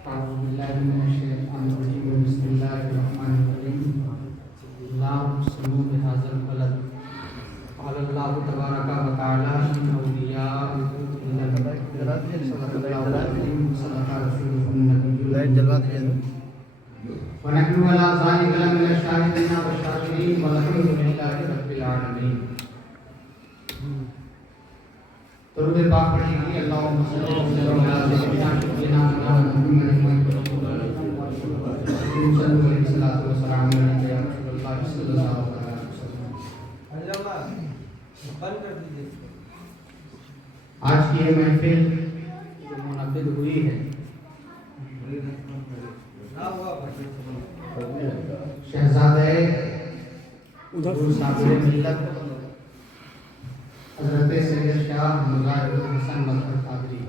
أعوذ بالله من الشيطان الرجيم بسم الله الرحمن الرحيم لا أقسم بهذا البلد قال الله تبارك وتعالى إن أولياء صدق رسوله النبي ونحن على ذلك لمن الشاهدين والشاكرين والحمد لله رب العالمين. درود پاک پڑھیں گے اللہم صلی اللہ علیہ وسلم سیدنا محمد رسول اللہ صلی اللہ علیہ وسلم. آج کی یہ محفل جو منعقد ہوئی ہے شہزادہ حضور صاحب ملت حضرت سید شاہ مظاہر الحسن مظہر قادری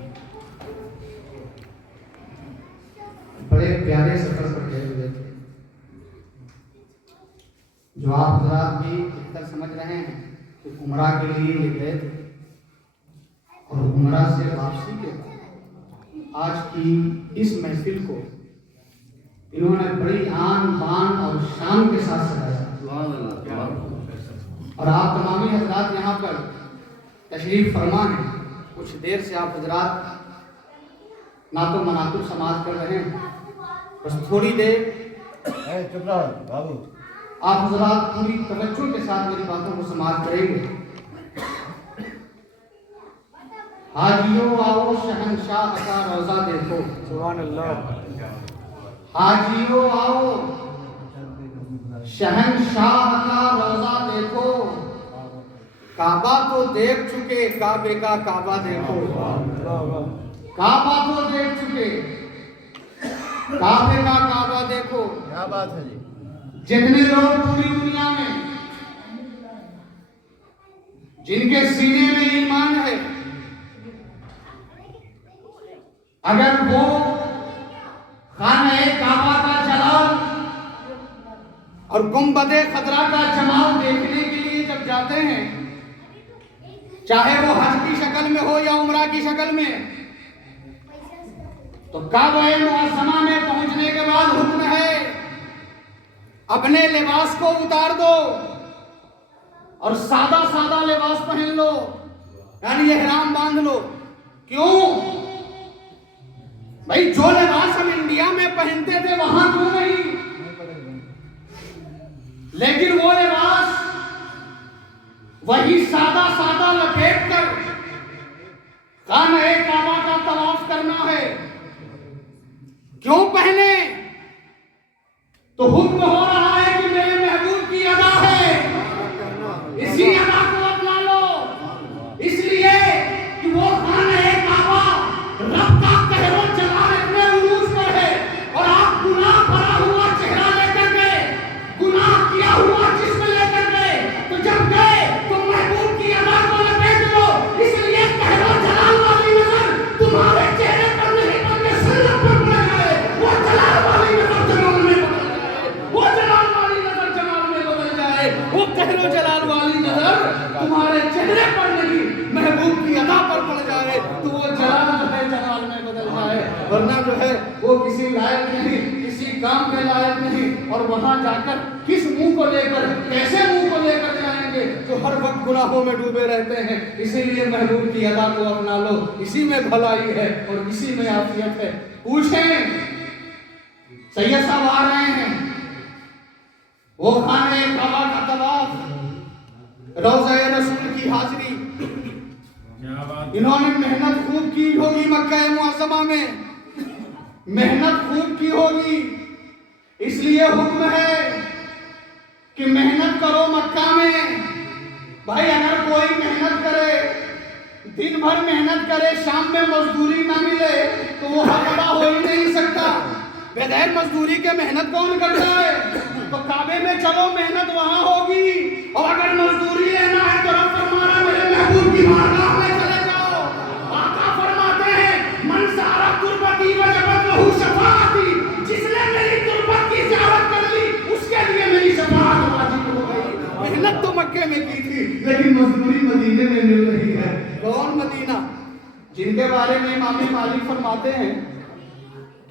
بڑے پیارے سفر پر گئے ہوئے تھے جو آپ حضرات بھی بہتر سمجھ رہے ہیں کہ عمرہ کے لیے یہ گئے تھے اور عمرہ سے واپسی کے بعد آج کی اس محفل کو انہوں نے بڑی آن بان اور شان کے ساتھ سجایا اور آپ تمامی حضرات یہاں پر تشریف فرما ہیں. کچھ دیر سے آپ حضرات نعت و مناقب سماعت کر رہے ہیں. بس تھوڑی دیر آپ حضرات پوری توجہ کے ساتھ میری باتوں کو سماعت کریں گے. حاجیوں آؤ شہنشاہ کا روزہ دیکھو. سبحان اللہ. حاجیوں آؤ شہنشاہ کا روزہ دیکھو. کعبہ تو دیکھ چکے کعبے کا کعبہ دیکھو. کعبہ تو دیکھ چکے کعبے کا کعبہ دیکھو. کیا بات ہے جی. جتنے لوگ پوری دنیا میں جن کے سینے میں ایمان ہے اگر وہ خانہ کعبہ کا جلال اور گنبد خضرا کا جمال دیکھنے کے لیے جب جاتے ہیں چاہے وہ حج کی شکل میں ہو یا عمرہ کی شکل میں تو کعبہ معظمہ میں پہنچنے کے بعد حکم ہے اپنے لباس کو اتار دو اور سادہ سادہ لباس پہن لو یعنی احرام باندھ لو. کیوں بھائی جو لباس ہم انڈیا میں پہنتے تھے وہاں کیوں نہیں لیکن وہ لباس وہی سادہ سادہ لپیٹ کر خانہ کعبہ کا طواف کرنا ہے. کیوں پہنے تو حکم ہو رہا ہے کہ میرے محبوب کی ادا ہے اسی ادا کو اپنا لو. اس لیے کہ وہ خانہ کعبہ رب کا قہر و جلال اتنے عروج پر ہے اور آپ گناہ بھرا ہوا چہرہ لے کر گئے گناہ کیا ہوا جسم لے کر گئے تو جب گئے تو محبوب کی ادا کو لپیٹ لو. اس لیے قہر و جلال والی نظر تمہارے چہرے پر نہیں بلکہ سلب پر پڑ جائے. وہ جلال والی نظر جمال میں بدل جائے. وہ جلال والی نظر جمال میں بدل جائے. وہ قہر و جلال والی نظر تمہارے چہرے پر نہیں محبوب کی ادا پر پڑ جائے تو وہ جلال جو ہے جلال میں بدل جائے. ورنہ جو ہے وہ کسی لائق نہیں کسی کام کے لائق نہیں. اور وہاں جا کر کس منہ کو لے کر کیسے منہ کو لے کر جائیں گے جو ہر وقت گناہوں میں ڈوبے رہتے ہیں. اسی لیے محبوب کی ادا کو اپنا لو. اسی میں بھلائی ہے اور اسی میں عافیت ہے. پوچھیں سید صاحب آ رہے ہیں وہ خانہ کعبہ کا طواف روضہ رسول کی حاضری انہوں نے محنت خوب کی ہوگی مکہ معظمہ میں محنت خوب کی ہوگی. اس لیے حکم ہے کہ محنت کرو مکہ میں. بھائی اگر کوئی محنت کرے دن بھر محنت کرے شام میں مزدوری نہ ملے تو وہ بڑا ہو ہی نہیں سکتا. بغیر مزدوری کے محنت کون کرتا ہے. تو کعبے میں چلو محنت وہاں ہوگی اور اگر مزدوری لینا ہے تو رب فرمانا میرے محبوب کی بارگاہ میں چلے جاؤ. آقا فرماتے ہیں من سارا تربتی وجبت لہو شفاعتی. جس نے میری تربت کی زیارت کر لی اس کے لیے میری شفاعت واجب ہو گئی. محنت تو مکے میں کی تھی لیکن مزدوری مدینے میں مل رہی ہے. کون مدینہ؟ جن کے بارے میں امام مالک فرماتے ہیں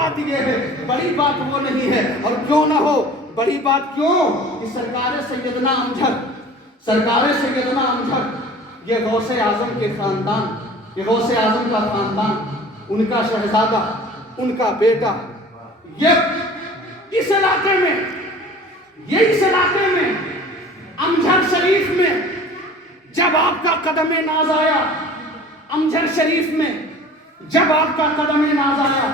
بات یہ ہے, بڑی بات وہ نہیں ہے. اور کیوں نہ ہو بڑی بات, کیوں کہ سرکار سیدنا امجد یہ غوث اعظم کے خاندان, یہ غوث اعظم کا خاندان, ان کا شہزادہ, ان کا بیٹا, یہ اس علاقے میں امجد شریف میں جب آپ کا قدم ناز آیا, امجد شریف میں جب آپ کا قدم ناز آیا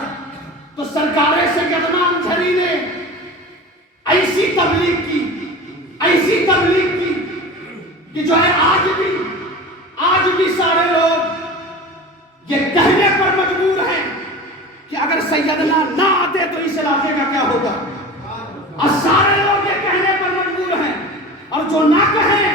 تو سرکار سیدنا امجدی نے ایسی تبلیغ کی کہ جو ہے آج بھی سارے لوگ یہ کہنے پر مجبور ہیں کہ اگر سیدنا نہ آتے تو اس علاقے کا کیا ہوگا. اور سارے لوگ یہ کہنے پر مجبور ہیں, اور جو نہ کہیں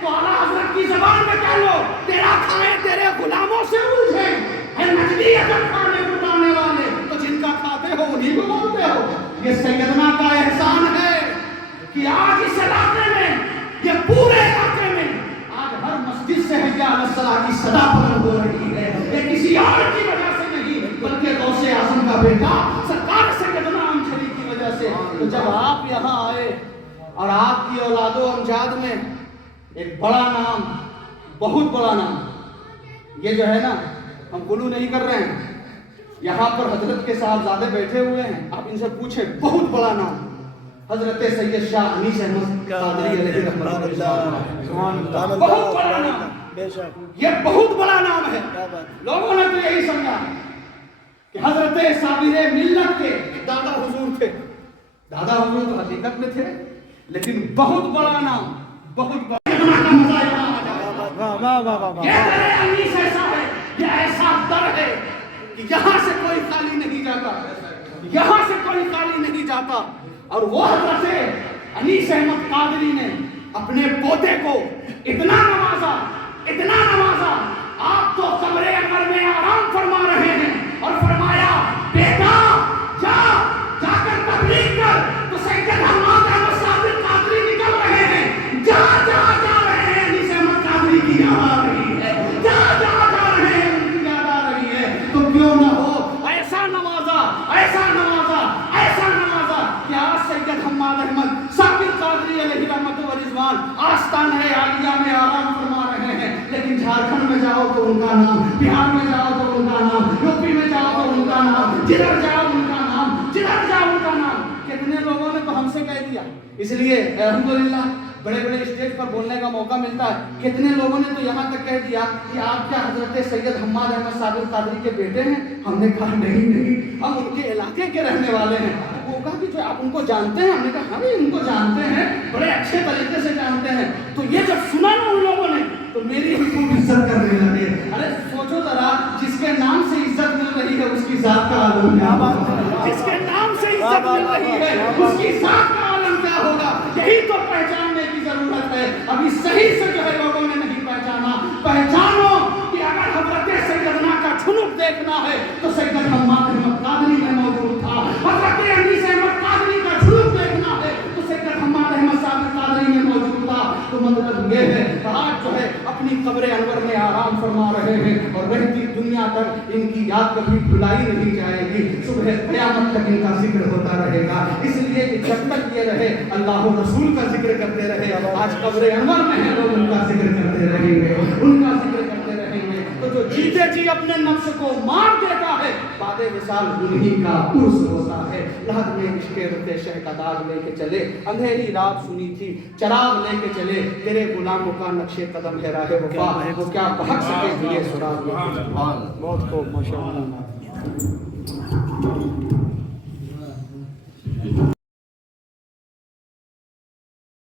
تو اعلیٰ حضرت کی زبان میں کہہ لو, تیرا کھائیں تیرے غلاموں سے پوچھیں, ہے نجدی اگر کھانے بتانے والے تو جن کا کھاتے ہو انہیں کو بولتے ہو. یہ سیدنا کا احسان ہے کہ آج اس علاقے میں, یہ پورے علاقے میں آج ہر مسجد سے حی علی الصلاۃ کی صدا بلند ہو رہی ہے. یہ کسی اور کی وجہ سے نہیں بلکہ غوث اعظم کا بیٹا سرکار سیدنا امجدی کی وجہ سے. تو جب آپ یہاں آئے اور آپ کی اولاد و امجاد میں ایک بڑا نام, بہت بڑا نام, یہ جو ہے نا ہم غلو نہیں کر رہے ہیں, یہاں پر حضرت کے صاحبزادے بیٹھے ہوئے ہیں, آپ ان سے پوچھیں, بہت بڑا نام حضرت سید شاہ انیس احمد قادری علیہ رحمۃ اللہ, بہت بڑا نام, یہ بہت بڑا نام ہے. لوگوں نے تو یہی سمجھا کہ حضرت صابر ملت کے دادا حضور تھے. دادا حضور تو حقیقت میں تھے, لیکن بہت بڑا نام, بہت بڑا مزہ یہ در انیس ایسا ہے, یہ ایسا در ہے کہ یہاں سے کوئی خالی نہیں جاتا, یہاں سے کوئی خالی نہیں جاتا. اور وہ حضرت انیس احمد قادری نے اپنے پوتے کو اتنا نوازا, آپ تو قبر انور میں آرام فرما رہے ہیں, اور فرمایا بیٹا جا کر تبلیغ کر, تو سید حماد احمد صادق قادری نکل رہے ہیں, جا رہے ہیں, انیس احمد قادری کی یاد آ رہی ہے, جا رہے ہیں, ان کی یاد آ رہی ہے. تو کیوں نہ ہو ایسا نوازا کہ آج سید حماد احمد صادق قادری علیہ رحمت و رضوان آستان ہے عالیہ میں آرام فرما رہے ہیں, لیکن جھارکھنڈ میں جاؤ تو ان کا نام, بہار میں جاؤ تو ان کا نام, یو پی میں جاؤ تو ان کا نام, جدھر جاؤ ان کا نام. کتنے لوگوں نے تو ہم سے کہہ دیا, اس لیے الحمدللہ بڑے اسٹیج پر بولنے کا موقع ملتا ہے. کتنے لوگوں نے تو یہاں تک کہہ دیا کہ آپ کیا حضرت سید حماد احمد صادق قادری کے بیٹے ہیں؟ ہم نے کہا نہیں, ہم ان کے علاقے کے رہنے والے ہیں. وہ کہا کہ جو آپ ان کو جانتے ہیں؟ ہم نے کہا ہم ان کو جانتے ہیں, بڑے اچھے طریقے سے جانتے ہیں. تو یہ جب سنا نا ان لوگوں نے تو میری بھی خوب عزت کرنے لگے. ارے سوچو ذرا, جس کے نام سے عزت مل رہی ہے اس کی ذات کا عالم کیا ہوگا, جس کے نام سے عزت مل رہی ہے اس کی ذات کا عالم کیا ہوگا. یہی تو پہچاننے کی ضرورت ہے. ابھی صحیح سے جو ہے لوگوں نے نہیں پہچانو کہ اگر حضرت سیدنا کا جھنک دیکھنا ہے تو سید حماد احمد قادری میں موجود تھا. حضرت انیس احمد قادری کا جھنک دیکھنا ہے تو سید حماد احمد صادق قادری میں موجود تھا. تو مطلب یہ ہے آج جو ہے اپنی قبر انور میں آرام فرما رہے ہیں, اور رہتی دنیا تک ان کی یاد کبھی بھلائی نہیں جائے گی. صبح قیامت تک ان کا ذکر ہوتا رہے گا. اس لیے کہ جب تک یہ رہے اللہ و رسول کا ذکر کرتے رہے. آج قبر انور میں ہیں لوگ ان کا ذکر کرتے رہیں گے, ان کا ذکر کرتے رہیں گے. تو جو جیتے جی اپنے نفس کو مار دیتا ہے, بعد وصال انہی کا عرس ہوتا ہے. لحد میں عشق رت شہ کا داغ لے کے چلے, اندھیری رات سنی تھی چراغ لے کے چلے, تیرے غلاموں کا نقش قدم ہے راہ وفا, وہ کیا بہک سکے یہ سراغ. بہت خوب, ماشاءاللہ.